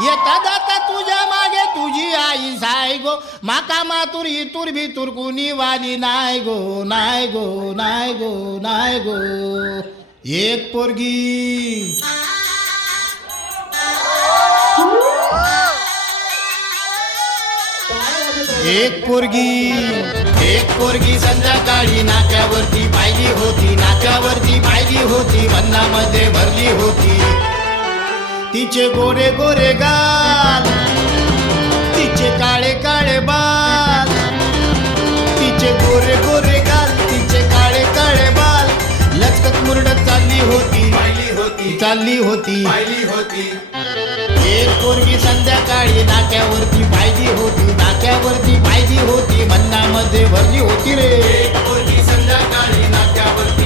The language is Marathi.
एखादा तुझ्या मागे तुझी आई साय गो माका मातुर इतुर भितुर कुणी वाली नाय गो नाय गो नाय गो नाय गो एक पोरगी एक पोरगी संध्याकाळी नाक्यावरती पाहिली होती मन्नामध्ये भरली होती तिचे गोरे गोरे गाल तिचे काळे काळे बाल तिचे गोरे गोरे गाल तिचे काळे काळे बाल लचकत मुरडत चालली होती एक पोरगी संध्याकाळी नाक्यावरती पाहिली होती मन्नामध्ये भरली होती रे एक पोरगी संध्याकाळी नाक्यावरती